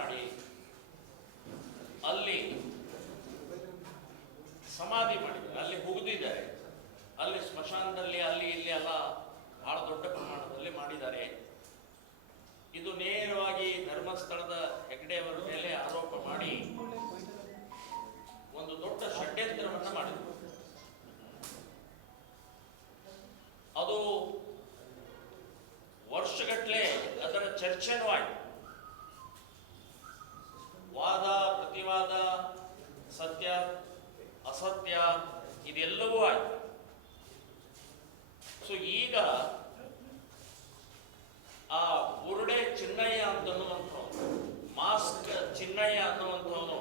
ಮಾಡಿ ಅಲ್ಲಿ ಸಮಾಧಿ ಮಾಡಿದ್ದಾರೆ, ಅಲ್ಲಿ ಹುಗಿದಿದ್ದಾರೆ, ಅಲ್ಲಿ ಸ್ಮಶಾನದಲ್ಲಿ ಅಲ್ಲಿ ಇಲ್ಲಿ ಎಲ್ಲ ಬಹಳ ದೊಡ್ಡ ಪ್ರಮಾಣದಲ್ಲಿ ಮಾಡಿದ್ದಾರೆ. ಇದು ನೇರವಾಗಿ ಧರ್ಮಸ್ಥಳದ ಹೆಗ್ಡೆಯವರ ಮೇಲೆ ಆರೋಪ ಮಾಡಿ ಒಂದು ದೊಡ್ಡ ಷಡ್ಯಂತ್ರವನ್ನು ಮಾಡಿದರು. ಅದು ವರ್ಷಗಟ್ಟಲೆ ಅದರ ಚರ್ಚೆನೂ ಆಯಿತು. ವಾದ ಪ್ರತಿವಾದ, ಸತ್ಯ ಅಸತ್ಯ ಇದೆಲ್ಲವೂ ಆಯಿತು. ಸೊ ಈಗ ಆ ಬುರುಡೆ ಚಿನ್ನಯ್ಯ ಅಂತನ್ನುವಂಥವನು, ಮಾಸ್ಕ್ ಚಿನ್ನಯ್ಯ ಅನ್ನುವಂಥವನು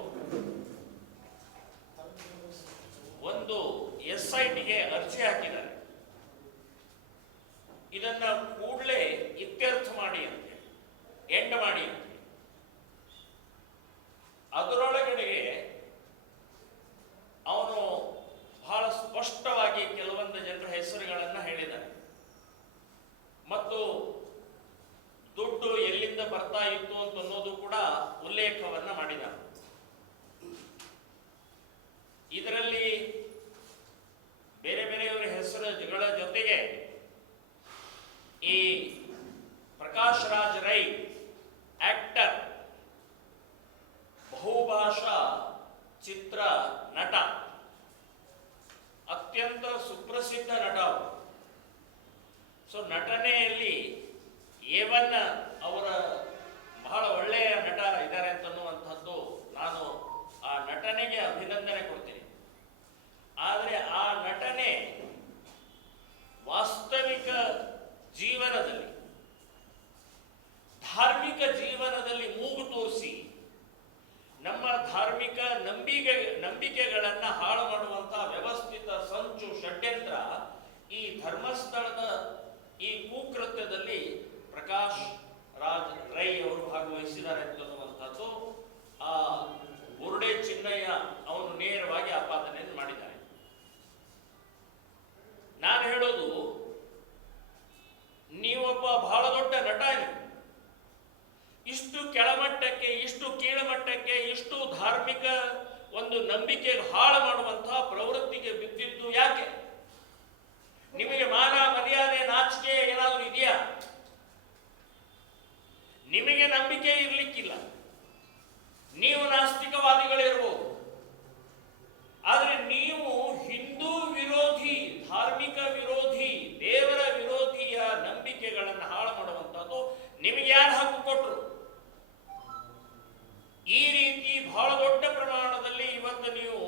ಒಂದು SITಗೆ ಅರ್ಜಿ ಹಾಕಿದ್ದಾರೆ. ಇದನ್ನ ಕೂಡಲೇ ಇತ್ಯರ್ಥ ಮಾಡಿ ಅಂತ, ಎಂಡ್ ಮಾಡಿ ಅಂತ. ಅದರೊಳಗಡೆಗೆ ಅವನು ಬಹಳ ಸ್ಪಷ್ಟವಾಗಿ ಕೆಲವೊಂದು ಜನರ ಹೆಸರುಗಳನ್ನು ಹೇಳಿದ್ದಾನೆ ಮತ್ತು ದುಡ್ಡು ಎಲ್ಲಿಂದ ಬರ್ತಾ ಇತ್ತು ಅಂತ ಅನ್ನೋದು ಕೂಡ ಉಲ್ಲೇಖವನ್ನ ಮಾಡಿದ. ಇದರಲ್ಲಿ ಬೇರೆ ಬೇರೆಯವರ ಹೆಸರುಗಳ ಜೊತೆಗೆ ಈ ಪ್ರಕಾಶ್ ರಾಜ್ ರೈ ಆಕ್ಟರ್, ಬಹುಭಾಷಾ ಚಿತ್ರ ನಟ, ಅತ್ಯಂತ ಸುಪ್ರಸಿದ್ಧ ನಟ. ಸೊ ನಟನೆಯಲ್ಲಿ A1 ಅವರ ಬಹಳ ಒಳ್ಳೆಯ ನಟ ಇದ್ದಾರೆ ಅಂತನ್ನುವಂಥದ್ದು, ನಾನು ಆ ನಟನೆಗೆ ಅಭಿನಂದನೆ ಕೊಡ್ತೀನಿ. ಆದರೆ ಆ ನಟನೆ ವಾಸ್ತವಿಕ ಜೀವನದಲ್ಲಿ, ಧಾರ್ಮಿಕ ಜೀವನದಲ್ಲಿ ಮೂಗು ತೋರಿಸಿ ನಮ್ಮ ಧಾರ್ಮಿಕ ನಂಬಿಕೆಗಳನ್ನ ಹಾಳು ಮಾಡುವಂತಹ ವ್ಯವಸ್ಥಿತ ಸಂಚು ಷಡ್ಯಂತ್ರ ಈ ಧರ್ಮಸ್ಥಳದ ಈ ಕುಕೃತ್ಯದಲ್ಲಿ ಪ್ರಕಾಶ್ ರಾಜ್ ರೈ ಅವರು ಭಾಗವಹಿಸಿದ್ದಾರೆ ಅಂತನ್ನುವಂಥದ್ದು ಆ ಬುರುಡೆ ಚಿನ್ನಯ್ಯ ಅವನು ನೇರವಾಗಿ ಆಪಾದನೆಯನ್ನು ಮಾಡಿದ್ದಾರೆ. ನಾನು ಹೇಳೋದು, ನೀವೊಬ್ಬ ಬಹಳ ದೊಡ್ಡ ನಟ, ಇಷ್ಟು ಕೆಳಮಟ್ಟಕ್ಕೆ, ಇಷ್ಟು ಕೀಳಮಟ್ಟಕ್ಕೆ, ಇಷ್ಟು ಧಾರ್ಮಿಕ ಒಂದು ನಂಬಿಕೆ ಹಾಳು ಮಾಡುವಂತಹ ಪ್ರವೃತ್ತಿಗೆ ಬಿದ್ದಿದ್ದು ಯಾಕೆ? ನಿಮಗೆ ಮಾನ ಮರ್ಯಾದೆ ನಾಚಿಕೆ ಏನಾದರೂ ಇದೆಯಾ? ನಿಮಗೆ ನಂಬಿಕೆ ಇರ್ಲಿಕ್ಕಿಲ್ಲ, ನೀವು ನಾಸ್ತಿಕವಾದಿಗಳಿರ್ಬೋದು, ಆದರೆ ನೀವು ಹಿಂದೂ ವಿರೋಧಿ, ಧಾರ್ಮಿಕ ವಿರೋಧಿ, ದೇವರ ವಿರೋಧಿಯ ನಂಬಿಕೆಗಳನ್ನು ಹಾಳು ಮಾಡುವಂಥದ್ದು ನಿಮಗೆ ಯಾರು ಹಕ್ಕು ಕೊಟ್ಟರು? ಈ ರೀತಿ ಬಹಳ ದೊಡ್ಡ ಪ್ರಮಾಣದಲ್ಲಿ ಇವತ್ತು ನೀವು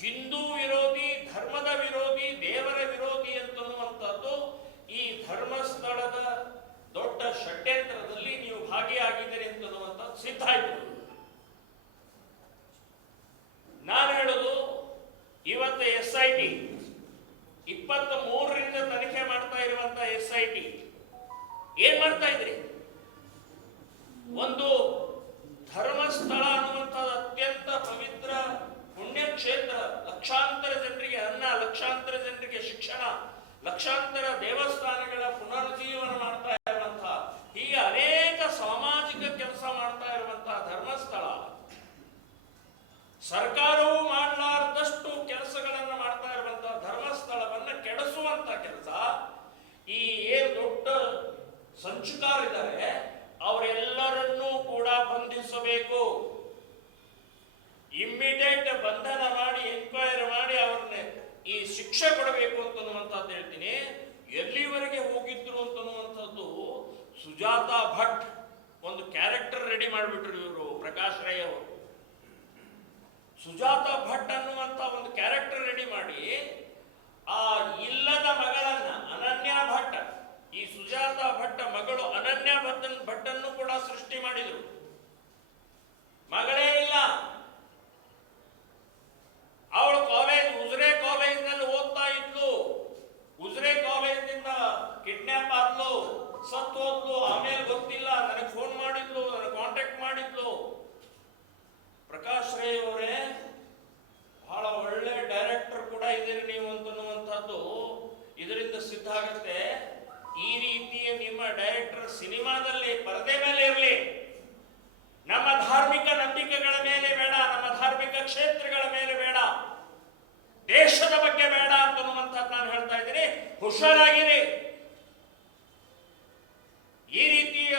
ಹಿಂದೂ ವಿರೋಧಿ, ಧರ್ಮದ ವಿರೋಧಿ, ದೇವರ ವಿರೋಧಿ ಅಂತನ್ನುವಂಥದ್ದು ಈ ಧರ್ಮಸ್ಥಳದ ದೊಡ್ಡ ಷಡ್ಯಂತ್ರದಲ್ಲಿ ನೀವು ಭಾಗಿಯಾಗಿದ್ದೀರಿ ಅಂತನ್ನುವಂಥದ್ದು ಸಿದ್ಧ ಆಯಿತು. ನಾನು ಹೇಳೋದು, ಇವತ್ತು SIT 23ರಿಂದ ತನಿಖೆ ಮಾಡ್ತಾ ಇರುವಂತ SIT ಏನ್ ಮಾಡ್ತಾ ಇದ್ರಿ? ಒಂದು ಧರ್ಮಸ್ಥಳ ಅನ್ನುವಂಥದ್ದು ಅತ್ಯಂತ ಪವಿತ್ರ ಪುಣ್ಯಕ್ಷೇತ್ರ, ಲಕ್ಷಾಂತರ ಜನರಿಗೆ ಅನ್ನ, ಲಕ್ಷಾಂತರ ಜನರಿಗೆ ಶಿಕ್ಷಣ, ಲಕ್ಷಾಂತರ ದೇವಸ್ಥಾನಗಳ ಪುನರುಜ್ಜೀವನ ಮಾಡ್ತಾ ಇರುವಂತಹ, ಹೀಗೆ ಅನೇಕ ಸಾಮಾಜಿಕ ಕೆಲಸ ಮಾಡ್ತಾ ಇರುವಂತಹ ಧರ್ಮಸ್ಥಳ, ಸರ್ಕಾರವು ಮಾಡಲಾರದಷ್ಟು ಕೆಲಸಗಳನ್ನು ಮಾಡ್ತಾ ಇರುವಂತಹ ಧರ್ಮಸ್ಥಳವನ್ನ ಕೆಡಿಸುವಂತ ಕೆಲಸ ಈ ಏನು ದೊಡ್ಡ ಸಂಚುಕಾರಿದ್ದಾರೆ ಅವರೆಲ್ಲರನ್ನೂ ಕೂಡ ಬಂಧಿಸಬೇಕು. ಇಮ್ಮಿಡಿಯೇಟ್ ಬಂಧನ ಮಾಡಿ, ಎನ್ಕ್ವೈರಿ ಮಾಡಿ ಅವ್ರನ್ನ ಈ ಶಿಕ್ಷೆ ಕೊಡಬೇಕು ಅಂತನ್ನುವಂಥದ್ದು ಹೇಳ್ತೀನಿ. ಎಲ್ಲಿವರೆಗೆ ಹೋಗಿದ್ರು ಅಂತನ್ನುವಂಥದ್ದು, ಸುಜಾತಾ ಭಟ್ ಒಂದು ಕ್ಯಾರೆಕ್ಟರ್ ರೆಡಿ ಮಾಡಿಬಿಟ್ರು ಇವರು ಪ್ರಕಾಶ್ ರೈ ಅವರು. ಸುಜಾತಾ ಭಟ್ ಅನ್ನುವಂಥ ಒಂದು ಕ್ಯಾರೆಕ್ಟರ್ ರೆಡಿ ಮಾಡಿ ಆ ಇಲ್ಲದ ಮಗಳನ್ನ ಅನನ್ಯಾ ಭಟ್, ಈ ಸುಜಾತಾ ಭಟ್ ಮಗಳು ಅನನ್ಯಾ ಭಟ್ಟನ್ನು ಕೂಡ ಸೃಷ್ಟಿ ಮಾಡಿದರು. ಮಗಳೇ ಇಲ್ಲ, ಅವಳು ಉಜಿರೆ ಕಾಲೇಜ್ನಲ್ಲಿ ಓದ್ತಾ ಇದ್ಲು. ಉಜಿರೆ ಕಾಲೇಜಿನಿಂದ ಕಿಡ್ನಾಪ್ ಆದ್ಲು, ಸತ್ತು ಹೋದ್ಲು. ಆಮೇಲೆ ಗೊತ್ತಿಲ್ಲ, ನನಗೆ ಫೋನ್ ಮಾಡಿದ್ಲು, ನನಗೆ ಕಾಂಟ್ಯಾಕ್ಟ್ ಮಾಡಿದ್ಲು. ಪ್ರಕಾಶ್ ರೈ ಅವರೇ, ಬಹಳ ಒಳ್ಳೆ ಡೈರೆಕ್ಟರ್ ಕೂಡ ಇದ್ದೀರಿ ನೀವು ಅಂತನ್ನುವಂಥದ್ದು ಇದರಿಂದ ಸಿದ್ಧ ಆಗುತ್ತೆ. ಈ ರೀತಿಯ ನಿಮ್ಮ ಡೈರೆಕ್ಟರ್ ಸಿನಿಮಾದಲ್ಲಿ ಪರದೆ ಮೇಲೆ ಇರಲಿ, ಕ್ಷೇತ್ರಗಳ ಮೇಲೆ ಬೇಡ, ದೇಶದ ಬಗ್ಗೆ ಬೇಡ ಅಂತನ್ನುವಂಥದ್ದು ನಾನು ಹೇಳ್ತಾ ಇದ್ದೀನಿ. ಹುಷಾರಾಗಿರಿ. ಈ ರೀತಿಯ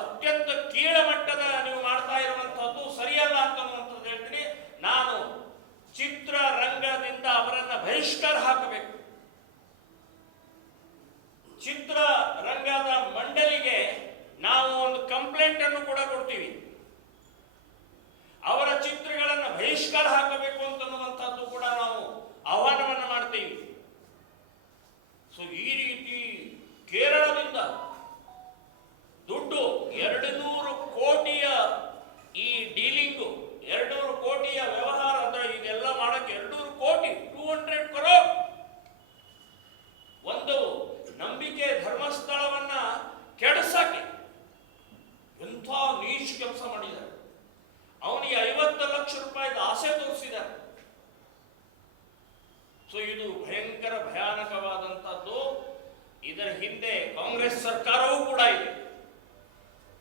ಅತ್ಯಂತ ಕೀಳಮಟ್ಟದ ನೀವು ಮಾಡ್ತಾ ಇರುವಂತಹದ್ದು ಸರಿಯಲ್ಲ ಅಂತನ್ನುವಂಥದ್ದು ಹೇಳ್ತೀನಿ. ನಾನು ಚಿತ್ರರಂಗದಿಂದ ಅವರನ್ನ ಬಹಿಷ್ಕಾರ ಹಾಕಬೇಕು. ಚಿತ್ರರಂಗದ ಮಂಡಳಿಗೆ ನಾವು ಒಂದು ಕಂಪ್ಲೇಂಟ್ ಅನ್ನು ಕೂಡ ಕೊಡ್ತೀವಿ. ಅವರ ಚಿತ್ರಗಳನ್ನು ಬಹಿಷ್ಕಾರ ಹಾಕಬೇಕು ಅಂತನ್ನುವಂಥದ್ದು ಕೂಡ ನಾವು ಆಹ್ವಾನವನ್ನು ಮಾಡ್ತೀವಿ. ಸೊ ಈ ರೀತಿ ಕೇರಳದಿಂದ ದುಡ್ಡು 200 ಕೋಟಿಯ ಈ ಡೀಲಿಂಗು, 200 ಕೋಟಿಯ ವ್ಯವಹಾರ ಅಂದ್ರೆ ಇದೆಲ್ಲ ಮಾಡಕ್ಕೆ 200 ಕೋಟಿ 200 crore ಒಂದು ನಂಬಿಕೆ ಧರ್ಮಸ್ಥಳವನ್ನ ಕೆಡಿಸಕ್ಕೆ ಎಂಥ ನೀಚ್ ಕೆಲಸ ಮಾಡಿದ್ದಾರೆ. ಅವನಿಗೆ 50 ಲಕ್ಷ ರೂಪಾಯಿದ ಆಸೆ ತೋರಿಸಿದ್ದಾರೆ. ಸೊ ಇದು ಭಯಂಕರ ಭಯಾನಕವಾದಂತದ್ದು. ಇದರ ಹಿಂದೆ ಕಾಂಗ್ರೆಸ್ ಸರ್ಕಾರವೂ ಕೂಡ ಇದೆ.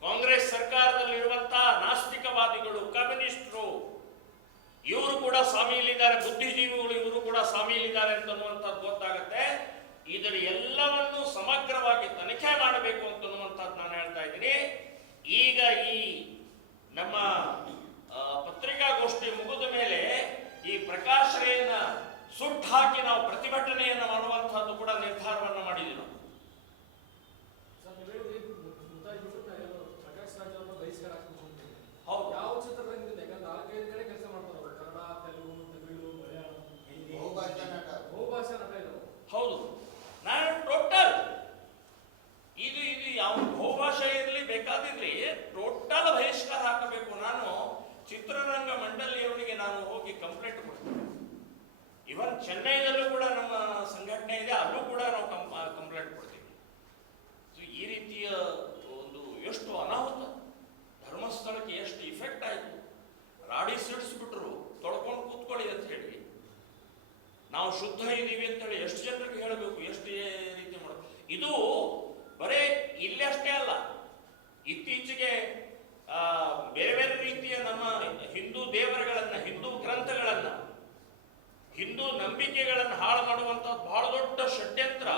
ಕಾಂಗ್ರೆಸ್ ಸರ್ಕಾರದಲ್ಲಿರುವಂತಹ ನಾಸ್ತಿಕವಾದಿಗಳು, ಕಮ್ಯುನಿಸ್ಟರು ಇವರು ಕೂಡ ಸಾಮೀಲಿದ್ದಾರೆ, ಬುದ್ಧಿಜೀವಿಗಳು ಇವರು ಕೂಡ ಸಾಮೀಲಿದ್ದಾರೆ ಅಂತನ್ನುವಂಥದ್ದು ಗೊತ್ತಾಗುತ್ತೆ. ಇದರ ಎಲ್ಲವನ್ನು ಸಮಗ್ರವಾಗಿ ತನಿಖೆ ಮಾಡಬೇಕು ಅಂತನ್ನುವಂಥದ್ದು ನಾನು ಹೇಳ್ತಾ ಇದ್ದೀನಿ. ಈಗ ಈ ನಮ್ಮ ಪತ್ರಿಕಾಗೋಷ್ಠಿ ಮುಗಿದ ಮೇಲೆ ಈ ಪ್ರಕಾಶ್ ರೇನ ಸುಟ್ಟು ಹಾಕಿ ನಾವು ಪ್ರತಿಭಟನೆಯನ್ನು ಮಾಡುವಂತಹದ್ದು ಕೂಡ ನಿರ್ಧಾರವನ್ನು ಮಾಡಿದ್ದೀವಿ. ಹೌದು, ನಾನು ಟೋಟಲ್ ಇದು ಯಾವ ಬಹುಭಾಷೆ ಇರಲಿ ಬೇಕಾದಿರ್ಲಿ ಟೋಟಲ್ ಬಹಿಷ್ಕಾರ ಹಾಕಬೇಕು. ನಾನು ಚಿತ್ರರಂಗ ಮಂಡಳಿಯವರಿಗೆ ನಾನು ಹೋಗಿ ಕಂಪ್ಲೇಂಟ್ ಕೊಡ್ತೀನಿ. ಇವನ್ ಚೆನ್ನೈನಲ್ಲೂ ಕೂಡ ನಮ್ಮ ಸಂಘಟನೆ ಇದೆ, ಅಲ್ಲೂ ಕೂಡ ನಾವು ಕಂಪ್ಲೇಂಟ್ ಕೊಡ್ತೀವಿ. ಸೊ ಈ ರೀತಿಯ ಒಂದು ಎಷ್ಟು ಅನಾಹುತ, ಧರ್ಮಸ್ಥಳಕ್ಕೆ ಎಷ್ಟು ಇಫೆಕ್ಟ್ ಆಯಿತು. ರಾಡಿ ಸಿಡಿಸ್ಬಿಟ್ರು, ತೊಡ್ಕೊಂಡು ಕೂತ್ಕೊಳ್ಳಿ ಅಂತ ಹೇಳಿ. ನಾವು ಶುದ್ಧ ಇದ್ದೀವಿ ಅಂತೇಳಿ ಎಷ್ಟು ಜನರಿಗೆ ಹೇಳಬೇಕು, ಎಷ್ಟು ರೀತಿ ಮಾಡಬೇಕು. ಇದು ಬರೇ ಇಲ್ಲೇ ಅಷ್ಟೇ ಅಲ್ಲ, ಇತ್ತೀಚೆಗೆ ಬೇರೆ ಬೇರೆ ರೀತಿಯ ನಮ್ಮ ಹಿಂದೂ ದೇವರುಗಳನ್ನ, ಹಿಂದೂ ಗ್ರಂಥಗಳನ್ನ, ಹಿಂದೂ ನಂಬಿಕೆಗಳನ್ನು ಹಾಳು ಮಾಡುವಂತದ್ದು ಬಹಳ ದೊಡ್ಡ ಷಡ್ಯಂತ್ರ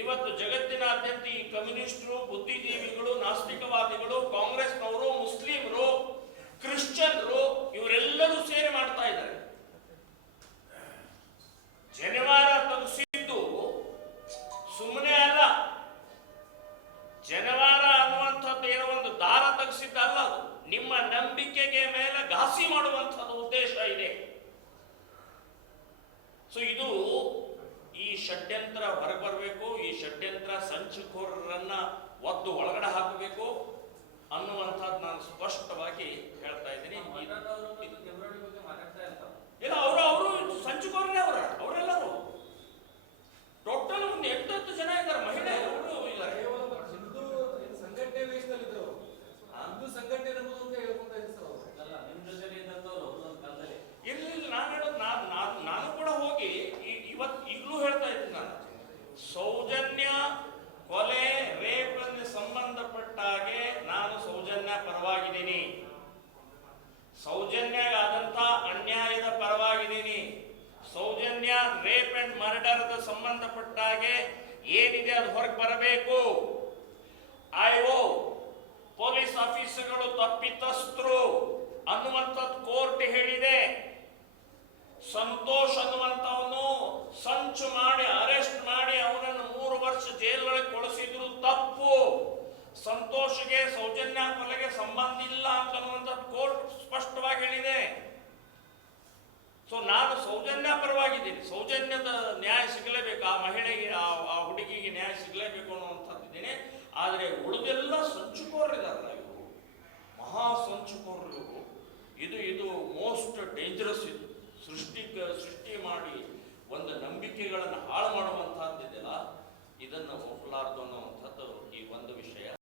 ಇವತ್ತು ಜಗತ್ತಿನಾದ್ಯಂತ ಈ ಕಮ್ಯುನಿಸ್ಟರು, ಬುದ್ಧಿಜೀವಿಗಳು, ನಾಸ್ತಿಕವಾದಿಗಳು, ಕಾಂಗ್ರೆಸ್ನವರು, ಮುಸ್ಲಿಮರು, ಕ್ರಿಶ್ಚಿಯನ್ರು ಇವರೆಲ್ಲರೂ ಸೇರಿ ಮಾಡ್ತಾ ಇದ್ದಾರೆ. ಜನಿವಾರ ತೆಗೆಸಿದ್ದು ಸುಮ್ಮನೆ ಅಲ್ಲ. ಜನಿವಾರ ಅನ್ನುವಂಥದ್ದು ಏನೋ ಒಂದು ದಾರ ತೆಗೆಸಿದ್ದಲ್ಲ, ಅದು ನಿಮ್ಮ ನಂಬಿಕೆಗೆ ಮೇಲೆ ಘಾಸಿ ಮಾಡುವಂಥದ್ದು ಉದ್ದೇಶ ಇದೆ. ಸೊ ಇದು ಈ ಷಡ್ಯಂತ್ರ ಹೊರಬರಬೇಕು. ಈ ಷಡ್ಯಂತ್ರ ಸಂಚುಕೋರರನ್ನ ಒದ್ದು ಒಳಗಡೆ ಹಾಕಬೇಕು ಅನ್ನುವಂಥದ್ದು ನಾನು ಸ್ಪಷ್ಟವಾಗಿ ಹೇಳ್ತಾ ಇದ್ದೀನಿ. ಇಲ್ಲ, ಅವರು ಸಂಚುಕೋರನೇ, ಅವರೆಲ್ಲರೂ ಟೋಟಲ್ ಒಂದು 8-10 ಜನ ಇದ್ದಾರೆ, ಮಹಿಳೆಯರು ಇದ್ದಾರೆ. ಸಂಘಟನೆ ವೇಷದಲ್ಲಿದ್ರು, ಹಿಂದೂ ಸಂಘಟನೆ ಇರ್ಲಿಲ್ಲ. ನಾನು ಹೇಳೋದು ನಾನು ಕೂಡ ಹೋಗಿ ಈಗಲೂ ಹೇಳ್ತಾ ಇದ್ದೀನಿ. ನಾನು ಸೌಜನ್ಯ ಕೊಲೆ ರೇಪ್ ಅನ್ನು ಸಂಬಂಧಪಟ್ಟ ಹಾಗೆ ನಾನು ಸೌಜನ್ಯ ಪರವಾಗಿದ್ದೀನಿ, ಸೌಜನ್ಯ ಆದಂತ ಅನ್ಯಾಯದ ಪರವಾಗಿದ್ದೀನಿ. ಸೌಜನ್ಯ ರೇಪ್ ಅಂಡ್ ಮರ್ಡರ್ದ ಸಂಬಂಧಪಟ್ಟ ಹಾಗೆ ಏನಿದೆ ಅದು ಹೊರಗೆ ಬರಬೇಕು. ಐಒ ಪೊಲೀಸ್ ಆಫೀಸರ್ಗಳು ತಪ್ಪಿತಸ್ಥರು ಅನ್ನುವಂಥದ್ದು ಕೋರ್ಟ್ ಹೇಳಿದೆ. ಸಂತೋಷ್ ಅನ್ನುವಂಥವನು ಸಂಚು ಮಾಡಿ ಅರೆಸ್ಟ್ ಮಾಡಿ ಅವನನ್ನು 3 ವರ್ಷ ಜೈಲೊಳಗೆ ಕೊಳಿಸಿದ್ರು ತಪ್ಪು. ಸಂತೋಷ್ಗೆ ಸೌಜನ್ಯ ಕೊಲೆಗೆ ಸಂಬಂಧ ಇಲ್ಲ ಅಂತನ್ನುವಂಥದ್ದು ಕೋರ್ಟ್ ಸ್ಪಷ್ಟವಾಗಿ ಹೇಳಿದೆ. ಸೊ ನಾನು ಸೌಜನ್ಯ ಪರವಾಗಿದ್ದೀನಿ, ಸೌಜನ್ಯದ ನ್ಯಾಯ ಸಿಗಲೇಬೇಕು, ಆ ಮಹಿಳೆಗೆ ಆ ಹುಡುಗಿಗೆ ನ್ಯಾಯ ಸಿಗಲೇಬೇಕು ಅನ್ನುವಂಥದ್ದಿದ್ದೀನಿ. ಆದರೆ ಉಳಿದೆಲ್ಲ ಸಂಚುಕೋರರಿದಾರಲ್ಲ, ಇವರು ಮಹಾ ಸಂಚುಕೋರರು. ಇದು ಮೋಸ್ಟ್ ಡೇಂಜರಸ್. ಇದು ಸೃಷ್ಟಿ ಮಾಡಿ ಒಂದು ನಂಬಿಕೆಗಳನ್ನು ಹಾಳು ಮಾಡುವಂತಹದ್ದಿದೆಯಲ್ಲ, ಇದನ್ನು ಒಪ್ಪಲಾರ್ದು ಅನ್ನೋ